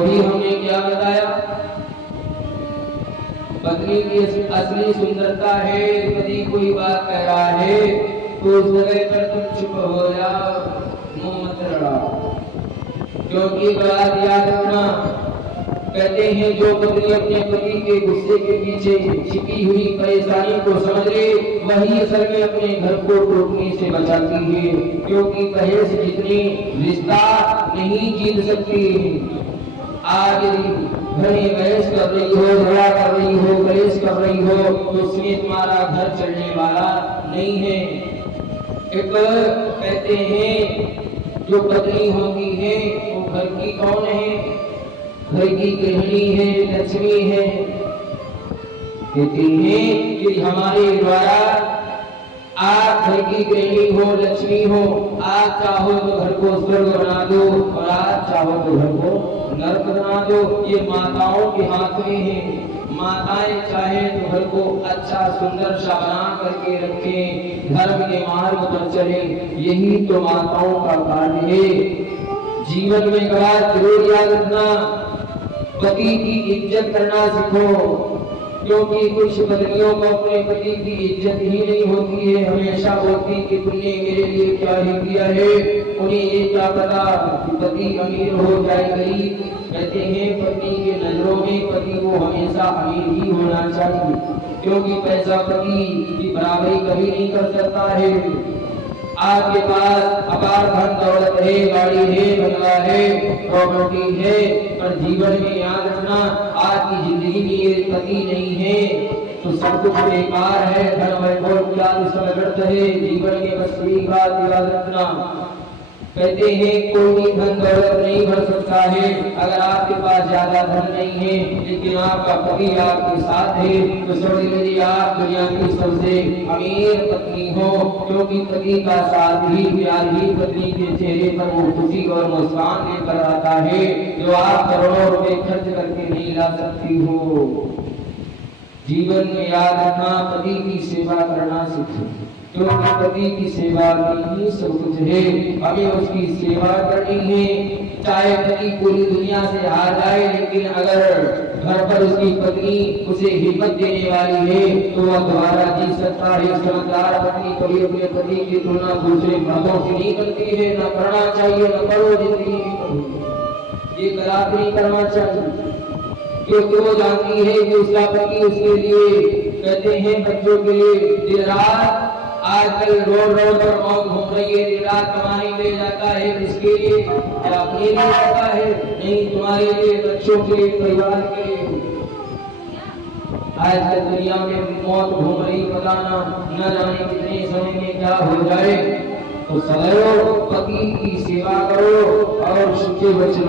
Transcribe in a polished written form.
भी हमने क्या बताया, पत्नी की असली सुंदरता है। पति कोई बात कह रहा है तो उस जगह पर तुम चुप हो जाओ, मुंह मत लड़ाओ, क्योंकि बात याद रखना, कहते हैं जो पत्नी अपने पति के गुस्से के पीछे छिपी हुई परेशानी को समझ ले, वही असल में अपने घर को टूटने से बचाती है, क्योंकि बहस जितनी रिश्ता नहीं जीत सकती। आज घर में बहस कर रही हो, झगड़ा कर रही हो, कलेश कर रही हो, तो उसमें तुम्हारा घर चलने वाला नहीं है। एक कहते हैं जो पत्नी होती है वो घर की कौन है, घर की गृहिणी है, लक्ष्मी है। कहते हैं कि हमारे द्वारा आप घर की गृहिणी हो, लक्ष्मी हो, आप चाहो तो घर को स्वर्ग बना दो और आप चाहो तो घर को नरक बना दो। ये माताओं के हाथ में है। माताएं चाहे तो घर को अच्छा सुंदर सा बना करके रखें, धर्म के मार्ग पर चले, यही तो माताओं का कार्य है। जीवन में बात जरूर याद रखना, पति की इज्जत करना सीखो, क्योंकि कुछ पत्नियों को अपने पति की इज्जत ही नहीं होती है। हमेशा बोलती कि तुमने मेरे लिए क्या ही किया है, उन्हें ये क्या पता कि पति अमीर हो जाए गरीब। कहते हैं पत्नी के नजरों में पति को हमेशा अमीर ही होना चाहिए, क्योंकि पैसा पति की बराबरी कभी नहीं कर सकता है। आपके पास अपार धन दौलत है, गाड़ी है, बंगला है, प्रॉपर्टी है, पर जीवन में याद रखना आपकी जिंदगी में ये पति नहीं है तो सब कुछ बेकार है। धन वैभव क्या व्यर्थ है, जीवन में बस यही बात याद रखना। कहते हैं कोई धन दौलत नहीं भर सकता है अगर आपके पास ज्यादा धन नहीं है, लेकिन आपका पति आपके साथ है तो समझ लीजिए आप दुनिया की सबसे अमीर पत्नी हो, क्योंकि पति का साथ ही प्यार ही पत्नी के चेहरे पर वो खुशी और मुस्कान लेकर आता है जो आप करोड़ों रुपए खर्च करके नहीं ला सकती हो। जीवन में याद रखना, पति की सेवा करना सीखो, क्योंकि पति की सेवा में ही सब कुछ है। हमें उसकी सेवा करनी है, चाहे पति पूरी दुनिया से हार जाए, लेकिन अगर घर पर उसकी पत्नी उसे हिम्मत देने वाली है तो वह दोबारा जी सकता है। समझदार पत्नी कभी अपने पति की तुलना दूसरे मर्दों से नहीं करती है, न करना चाहिए, न करो, जिंदगी में करो, ये गलत नहीं करना चाहिए, क्योंकि वो जानती है कि उसका पति उसके लिए, कहते हैं बच्चों के लिए दिन रात, आजकल रोड रोड पर मौत घूम रही है, दिन रात कमाने ले जाता है, इसके लिए या अपने लिए जाता है, नहीं तुम्हारे लिए, बच्चों के लिए, परिवार के लिए। आजकल दुनिया में मौत घूम रही, पता न जाने कितने समय में क्या हो जाए। तो सदैव पति की सेवा करो और सूखे बच्चों